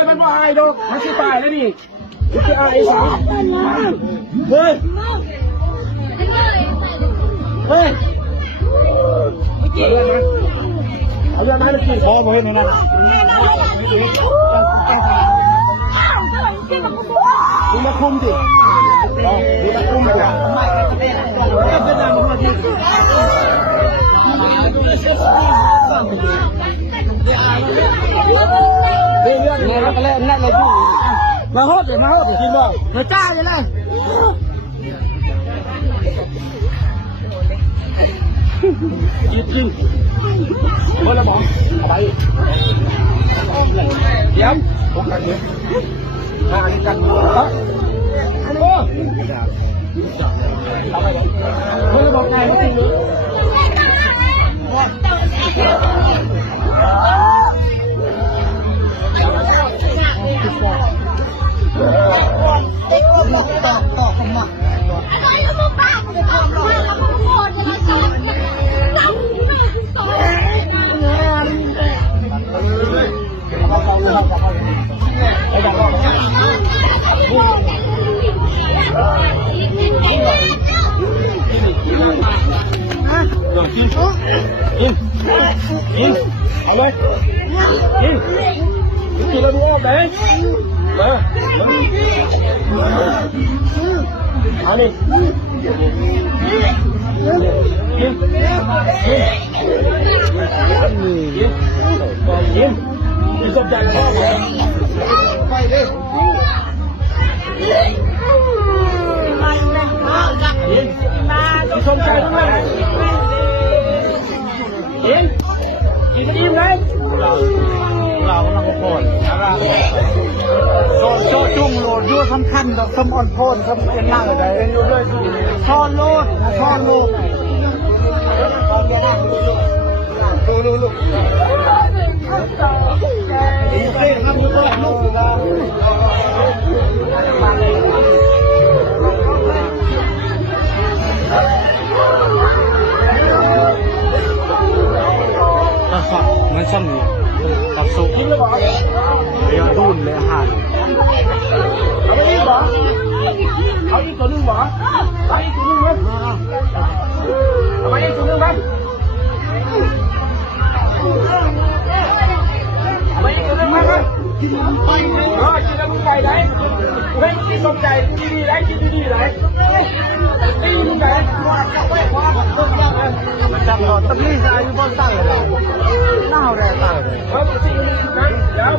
ยมันว่าอายดอกมันสิตายแล้วนี่มันสิอายสาเฮ้ยเฮ้ยเอาเรื่องนั้นกินพอมาเห็นนั่นดูมาคุมสิดูมาคุมเลยเนี่ยเราก็เล่นนั่นเลยพี่มาฮอดเลยกินบ่มาจ้าเลยเลยกินเมื่อไรบอกเอาไปเดี๋ยวผมกันเดี๋ยวอันนี้กันฮะอันนี้อะไรเมื่อไรบอกไงไม่กินเลยต่อของหมักอะไรแล้วมึงบ้ามึงจะทำอะไรแล้วมึงโกรธอะไรกันเราไม่ต่อกินเอาเลยกินแล้วดูออกเลยมาเอาดิกินสมใจพ่อไปดิสมใจด้วยกินอิ่มเลยเรากำลังโอนโซจุ่มโหลดด้วยสำคัญกับสมอนโพนสมเป็นนั่งอะไรเป็นอยู่ด้วยซ่อนโลดซ่อนลูกดูลูกมันช่างนี่กับสุกินแล้วบอกเรียดุนเลยอาหารเอาไปอีกเหรอเอาอีกตัวนึงเหรอเอาอีกตัวนึงมั้ยเอาไปอีกตัวนึงมั้ยเอาไปอีกตัวนึงมั้ยกินไปกินแล้วมึงใจไหนเฮ้ยกินสมใจกินดีไหนกินดีไหนกินดีไหนจับหลอดตะลี่จะอายุบ้านตั้งเลยหน้าแรงตั้งเลยเฮ้ยสิ่งนี้นะเดี๋ยว